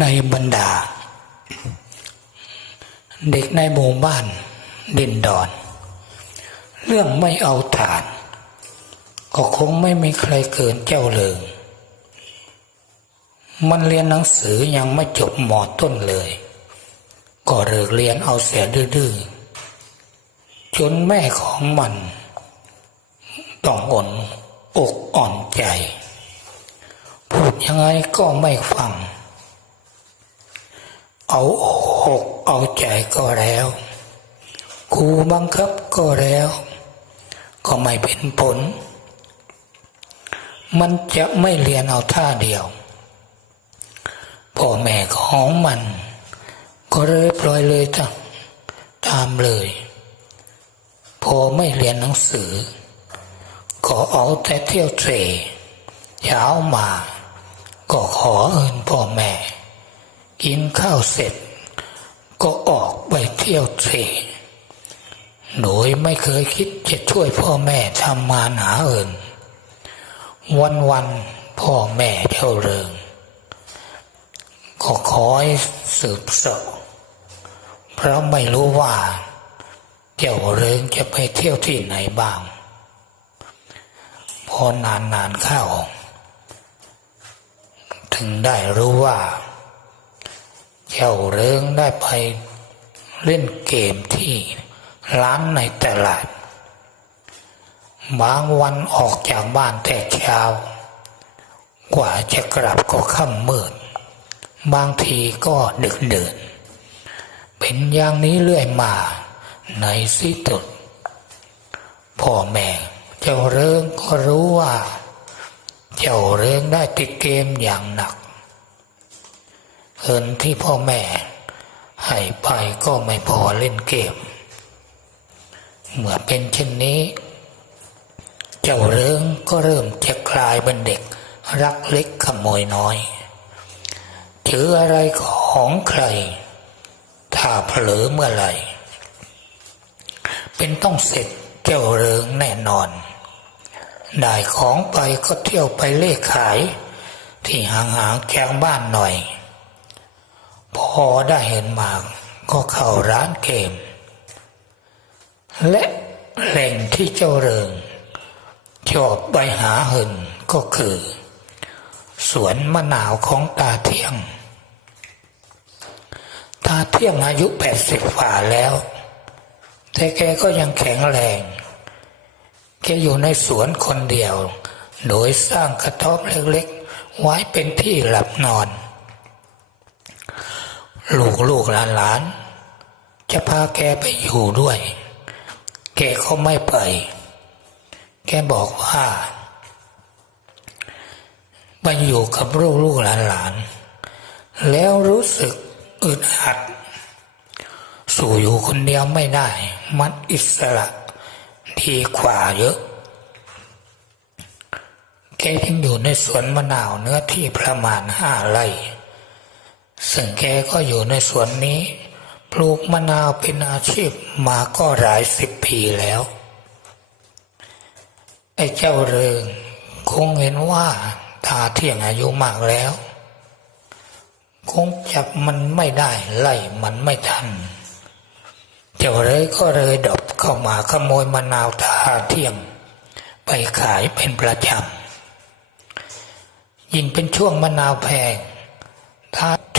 ในบรรดา เด็กในหมู่บ้านดินดอน เรื่องไม่เอาฐาน ก็คงไม่มีใครเกินเจ้าเลิงมันเรียนหนังสือยังไม่จบหมอต้นเลย ก็เลิกเรียนเอาเสียดื้อจนแม่ของมัน ต้องอ่อนอกอ่อนใจ พูดยังไงก็ไม่ฟัง เอาอกเอาใจก็แล้วครูบังคับก็แล้ว ก็ไม่เป็นผล มันจะไม่เรียนเอาท่าเดียวพ่อแม่ของมัน ก็เลยปล่อยเลยตามตามเลย พอไม่เรียนหนังสือ ก็เอาแต่เที่ยวเตรเช้ามา ก็ขอเอินพ่อแม่ กินข้าวเสร็จ ก็ออกไปเที่ยวเตรโดยไม่เคยคิดจะช่วยพ่อแม่ทำงานหาเอินวันวันๆพ่อแม่เจ้าเริง ก็คอยสืบเสาะเพราะไม่รู้ว่า เจ้าเริงจะไปเที่ยวที่ไหนบ้าง พอนานนานๆเข้า ถึงได้รู้ว่า เจ้าเริงได้ไปเล่นเกมที่ร้านในตลาด บางวันออกจากบ้านแต่เช้า กว่าจะกลับก็ค่ำมืด บางทีก็ดึกเดินเป็นอย่างนี้เรื่อยมาในสิตุดพ่อแม่เจ้าเริงก็รู้ว่า เจ้าเริงได้ติดเกมอย่างหนัก เงินที่พ่อแม่ให้ไปก็ไม่พอเล่นเกม เมื่อเป็นเช่นนี้ เจ้าเริงก็เริ่มจะกลายเป็นเด็กรักเล็กขโมยน้อย ถืออะไรของใคร ถ้าเผลอเมื่อไหร่ เป็นต้องเสร็จเจ้าเริงแน่นอน ได้ของไปก็เที่ยวไปเล่ขาย ที่ห่างๆจากบ้านหน่อย พอได้เห็นมากก็เข้าร้านเกม และแหล่งที่เจ้าเริงชอบไปหาเหินก็คือ สวนมะนาวของตาเที่ยง ตาเที่ยงอายุแปดสิบฝ่าแล้ว แต่แกก็ยังแข็งแรงแกอยู่ในสวนคนเดียว โดยสร้างกระท่อมเล็กๆ ไว้เป็นที่หลับนอน ลูกลูกหลานหลานๆจะพาแกไปอยู่ด้วย แกก็ไม่ไป แกบอกว่าไปอยู่กับลูกลูกหลานหลาน แล้วรู้สึกอึดอัด สู่อยู่คนเดียวไม่ได้ มันอิสระดีกว่าเยอะ แกยังอยู่ในสวนมะนาวเนื้อที่ประมาณห้าไร่ ซึ่งแกก็อยู่ในสวนนี้ ปลูกมะนาวเป็นอาชีพมาก็หลายสิบปีแล้ว ไอ้เจ้าเริงคงเห็นว่าตาเที่ยงอายุมากแล้ว คงจับมันไม่ได้ไล่มันไม่ทัน เจ้าเลยก็เลยดบเข้ามาขโมยมะนาวตาเที่ยง ไปขายเป็นประจำยิ่งเป็นช่วงมะนาวแพง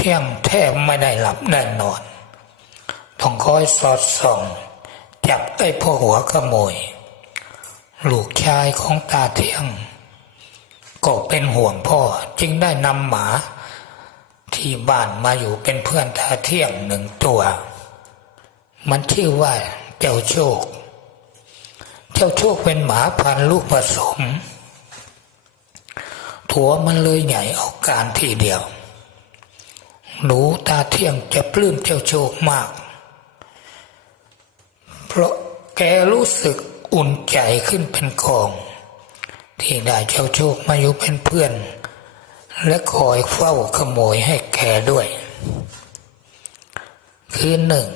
เที่ยงแทบไม่ได้หลับได้นอน ต้องคอยสอดส่อง จับไอ้พวกหัวขโมย ลูกชายของตาเที่ยง ก็เป็นห่วงพ่อจึงได้นำหมาที่บ้านมาอยู่เป็นเพื่อนตาเที่ยงหนึ่งตัว มันชื่อว่าเจ้าโชค เจ้าโชคเป็นหมาพันลูกผสม ถัวมันเลยใหญ่ออกการทีเดียว หนูตาเที่ยงจะปลื้มเจ้าโชคมาก เพราะแกรู้สึกอุ่นใจขึ้นเป็นกอง ที่ได้เจ้าโชคมาอยู่เป็นเพื่อน และคอยเฝ้าขโมยให้แกด้วย คืนหนึ่ง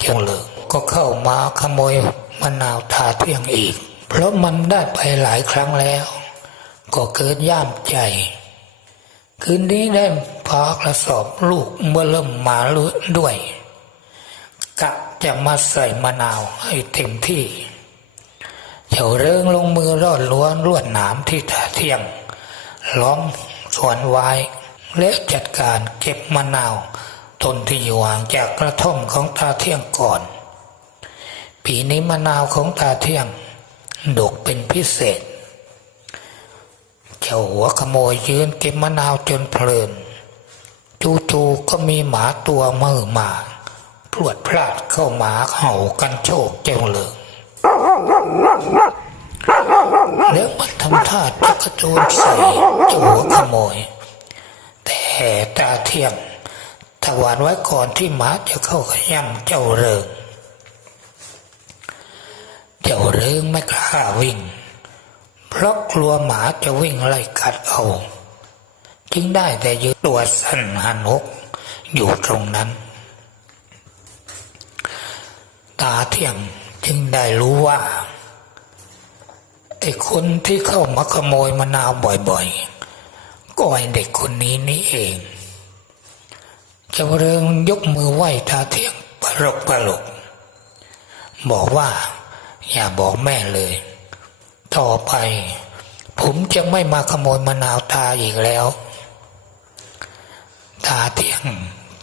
เจ้าเหลิงก็เข้ามาขโมยมะนาวทาเที่ยงอีก เพราะมันได้ไปหลายครั้งแล้ว ก็เกิดย่ามใจ คืนนี้ได้พากระสอบลูกเมื่อเริ่มมาด้วย กะจะมาใส่มะนาวให้เต็มที่เจ้าเริงลงมือรอดล้วนลวดหนามที่ตาเที่ยง ล้อมสวนไว้และจัดการเก็บมะนาวต้นที่อยู่ห่างจากกระท่อมของตาเที่ยงก่อน ปีนี้มะนาวของตาเที่ยงดกเป็นพิเศษ เจ้าหัวขโมยยืนก็บมะนาวจนเพลินจู่ๆก็มีหมาตัวมือมาพรวดพลาดเข้ามาเห่ากันโชกเจ้าเลยแล้วมันทำท่าจะกระโจนใส่เจ้าหัวขโมย แต่ตาเทียงถวานไว้ก่อนที่หมาจะเข้าขย่ำเจ้าเริง เจ้าเริงไม่กล้าวิ่ง เพราะกลัวหมาจะวิ่งไล่กัดเอาจึงได้แต่ยืนตัวสั่นหันหกอยู่ตรงนั้น ตาเที่ยงจึงได้รู้ว่าไอ้คนที่เข้ามาขโมยมะนาวบ่อยๆ ก็ไอ้เด็กคนนี้นี่เองเจ้าเริงยกมือไหว้ตาเที่ยงปลกปลกบอกว่า อย่าบอกแม่เลย ต่อไป ผมจะไม่มาขโมยมะนาวตาอีกแล้ว ตาเที่ยง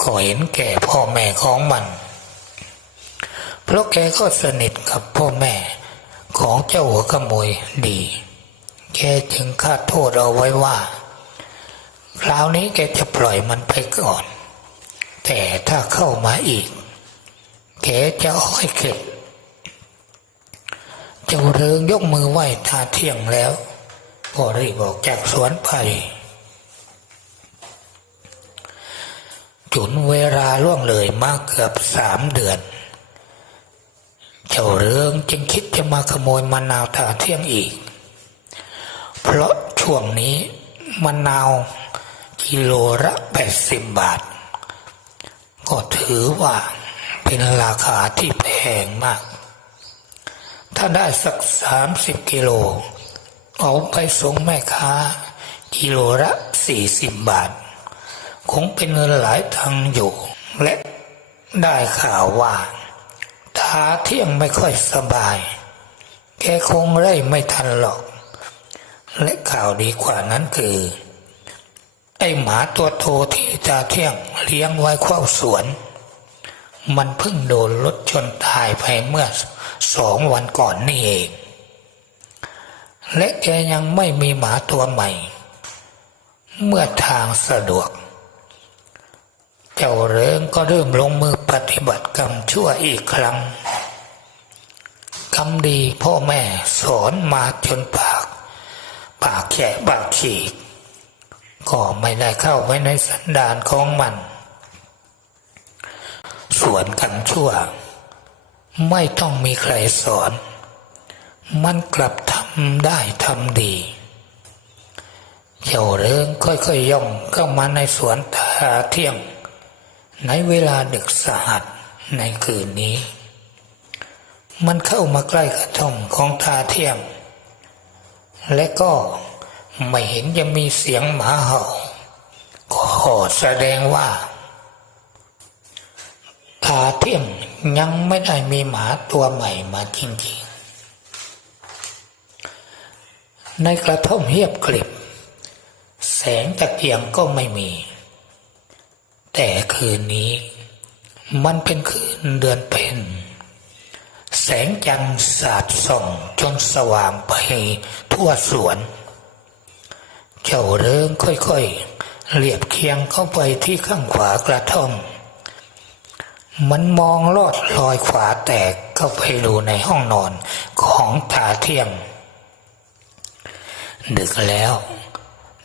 ก็เห็นแก่พ่อแม่ของมัน เพราะแกก็สนิทกับพ่อแม่ของเจ้าหัวขโมยดี แกจึงคาดโทษเอาไว้ว่า คราวนี้แกจะปล่อยมันไปก่อน แต่ถ้าเข้ามาอีก แกจะอาให้เข็ด จ้าเริงยกมือไหว้ตาเที่ยงแล้วก็รีบออกจากสวนไปจุนเวลาล่วงเลยมาเกือบสามเดือน เจ้าเรืองจึงคิดจะมาขโมยมะนาวตาเที่ยงอีก เพราะช่วงนี้มะนาวกิโลละแปดสิบบาท ก็ถือว่าเป็นราคาที่แพงมาก ถ้าได้สักสามสิบกิโล เอาไปส่งแม่ค้า กิโลละสี่สิบบาท คงเป็นเงินหลายตังอยู่ และได้ข่าวว่าตาเที่ยงไม่ค่อยสบาย แกคงไล่ไม่ทันหรอก และข่าวดีกว่านั้นคือ ไอหมาตัวโตที่ตาเที่ยงเลี้ยงไว้เข้าสวน มันเพิ่งโดนรถชนตายไปเมื่อ สองวันก่อนนี่เอง และแกยังไม่มีหมาตัวใหม่ เมื่อทางสะดวก เจ้าเริงก็เริ่มลงมือปฏิบัติกรรมชั่วอีกครั้งกรรมดีพ่อแม่สอนมาจนปาก ปากแฉะปากฉีก ก็ไม่ได้เข้าไว้ในสันดานของมัน ส่วนกรรมชั่ว ไม่ต้องมีใครสอน มันกลับทำได้ทำดี เจ้าเริงค่อยๆย่องเข้ามาในสวนตาเที่ยง ในเวลาดึกสหัสในคืนนี้ มันเข้ามาใกล้กระท่อมของตาเที่ยง และก็ไม่เห็นจะมีเสียงหมาเห่าก็แสดงว่าตาเที่ยง ยังไม่ได้มีหมาตัวใหม่มาจริงๆ ในกระท่อมเฮียบกลิบ แสงตะเกียงก็ไม่มี แต่คืนนี้ มันเป็นคืนเดือนเพ็ญแสงจันทร์สาดส่องจนสว่างไปทั่วสวน เจ้าเริงค่อยๆเรียบเคียงเข้าไปที่ข้างขวากระท่อม มันมองลอดลอยขวาแตกเข้าไปดูในห้องนอนของตาเที่ยง ดึกแล้ว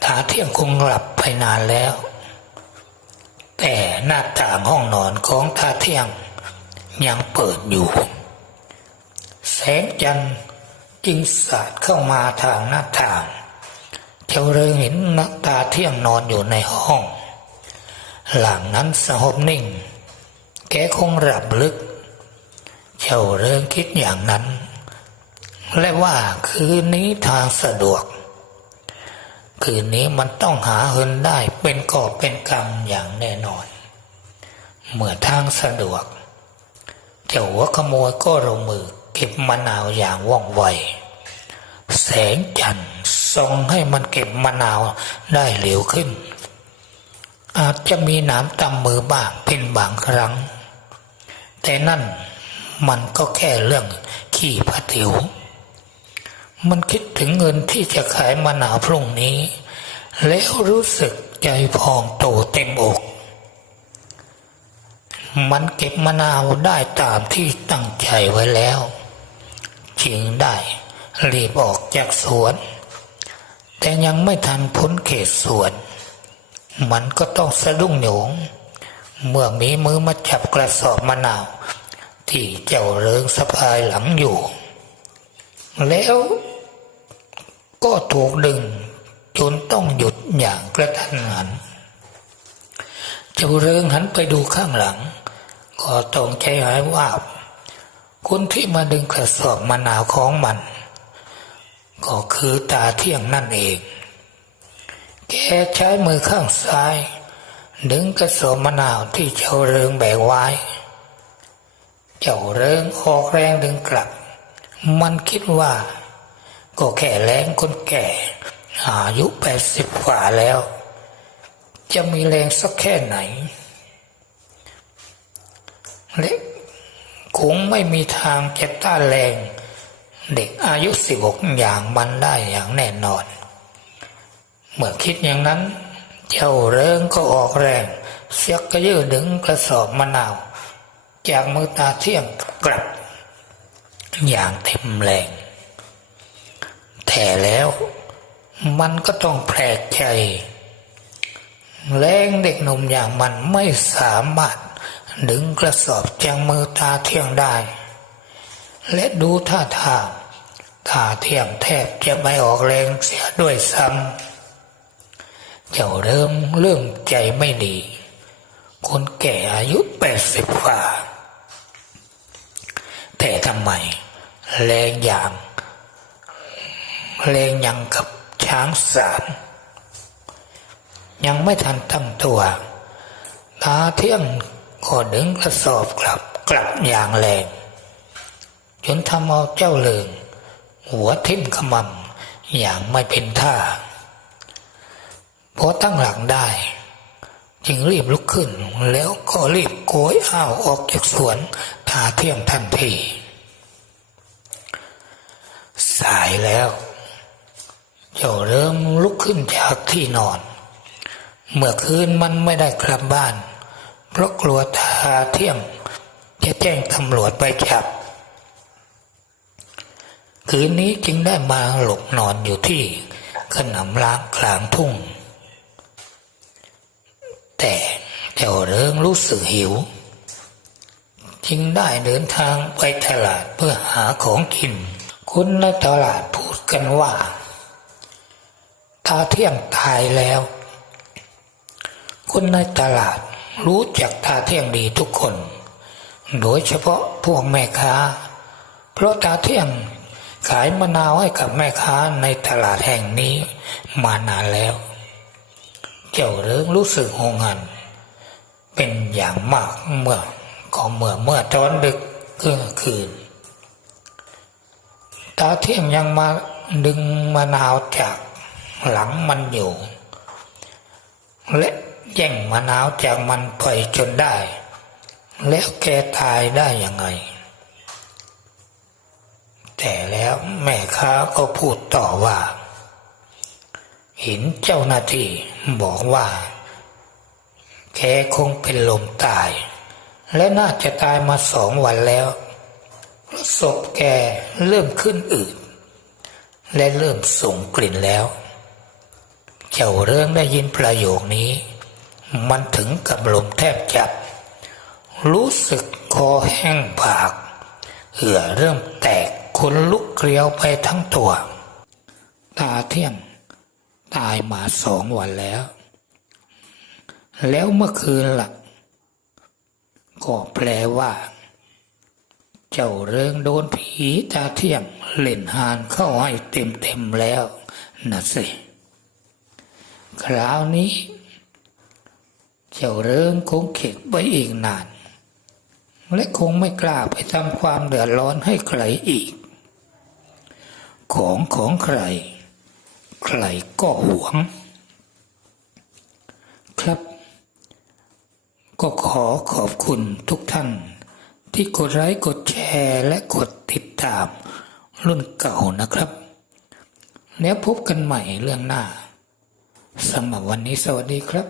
ตาเที่ยงคงหลับไปนานแล้ว แต่หน้าต่างห้องนอนของตาเที่ยง ยังเปิดอยู่ แสงจันทร์จึงสาดเข้ามาทางหน้าต่างเจ้าเริงเห็นนักตาเที่ยงนอนอยู่ในห้อง หลังนั้นสงบนิ่ง แกคงหลับลึก เจ้าเริงคิดอย่างนั้น และว่าคืนนี้ทางสะดวก คืนนี้มันต้องหาเงินได้เป็นก่อเป็นกำอย่างแน่นอน เมื่อทางสะดวก เจ้าหัวขโมยก็ลงมือเก็บมะนาวอย่างว่องไว แสงจันทร์ส่องให้มันเก็บมะนาวได้เร็วขึ้นอาจจะมีน้ำตำมือบ้างเป็นบางครั้ง แต่นั่นมันก็แค่เรื่องขี้ผะถิวมันคิดถึงเงินที่จะขายมะนาวพรุ่งนี้ แล้วรู้สึกใจพองโตเต็มอก มันเก็บมะนาวได้ตามที่ตั้งใจไว้แล้วจึงได้รีบออกจากสวน แต่ยังไม่ทันพ้นเขตสวน มันก็ต้องสะดุ้งโหยง เมื่อมีมือมาจับกระสอบมะนาว ที่เจ้าเริงสะพายหลังอยู่ แล้วก็ถูกดึงจนต้องหยุดอย่างกระทันหัน เจ้าเริงหันไปดูข้างหลัง ก็ต้องใจหายว่าคนที่มาดึงกระสอบมะนาวของมัน ก็คือตาเที่ยงนั่นเอง แกใช้มือข้างซ้าย ดึงกระสอบมะนาวที่เจ้าเริงแบกไว้ เจ้าเริงออกแรงดึงกลับ มันคิดว่า ก็แค่แรงคนแก่ อายุแปดสิบกว่าแล้ว จะมีแรงสักแค่ไหน เล็กคงไม่มีทางจะต้านแรง เด็กอายุสิบหกอย่างมันได้อย่างแน่นอน เมื่อคิดอย่างนั้น เจ้าเริงก็ออกแรงเสียกกระยือดึงกระสอบมะนาว จากมือตาเที่ยงกลับ อย่างเต็มแรงแต่แล้วมันก็ต้องแปลกใจ แรงเด็กหนุ่มอย่างมันไม่สามารถดึงกระสอบจากมือตาเที่ยงได้ และดูท่าทางตาเที่ยงแทบจะไม่ออกแรงเสียด้วยซ้ำ เจ้าเริ่มเริ่มใจไม่ดี คนแก่อายุแปดสิบกว่า แต่ทำไมแรงอย่างแรงยังกับช้างสามยังไม่ทันตั้งตัวตาเที่ยงก็ดึงกระสอบกลับกลับอย่างแรง จนทำเอาเจ้าเลิงหัวทิ่มขมำอย่างไม่เป็นท่า พอตั้งหลังได้ จึงรีบลุกขึ้น แล้วก็รีบโกยอ้าวออกจากสวนตาเที่ยงทันทีสายแล้ว เจ้าเริ่มลุกขึ้นจากที่นอน เมื่อคืนมันไม่ได้กลับบ้าน เพราะกลัวตาเที่ยงจะแจ้งตำรวจไปจับ คืนนี้จึงได้มาหลบนอนอยู่ที่ขนำล้างกลางทุ่ง แต่เจ้าเริงรู้สึกหิว จึงได้เดินทางไปตลาดเพื่อหาของกิน คนในตลาดพูดกันว่า ตาเที่ยงตายแล้ว คนในตลาดรู้จักตาเที่ยงดีทุกคน โดยเฉพาะพวกแม่ค้า เพราะตาเที่ยงขายมะนาวให้กับแม่ค้าในตลาดแห่งนี้มานานแล้ว เจ้าเริงรู้สึกหงหัน เป็นอย่างมากเมื่อก็เมื่อเมื่อตอนดึกเกื่อคืน ตาเที่ยงยังมาดึงมะนาวจากหลังมันอยู่ และแย่งมะนาวจากมันไปจนได้ แล้วแกตายได้ยังไง แต่แล้วแม่ค้าก็พูดต่อว่า เห็นเจ้าหน้าที่บอกว่า แกคงเป็นลมตาย และน่าจะตายมาสองวันแล้วศพแกเริ่มขึ้นอืดและเริ่มส่งกลิ่นแล้ว เจ้าเริ่มได้ยินประโยคนี้ มันถึงกับลมแทบจับ รู้สึกคอแห้งปาก เหื่อเริ่มแตกคนลุกเกลียวไปทั้งตัว ตาเที่ยง ตายมาสองวันแล้ว แล้วเมื่อคืนละ่ะ ก็แปลว่า เจ้าเริงโดนผีตาเที่ยงเล่นหานเข้าให้เต็มเต็มๆแล้วนะสิ คราวนี้ เจ้าเริงคงเข็ดไว้อีกนาน และคงไม่กล้าไปทำความเดือดร้อนให้ใครอีก ของของใคร ใครก็หวง ครับ ก็ขอขอบคุณทุกท่าน ที่กดไลค์กดแชร์และกดติดตาม รุ่นเก่านะครับ แล้วพบกันใหม่เรื่องหน้าสำหรับวันนี้สวัสดีครับ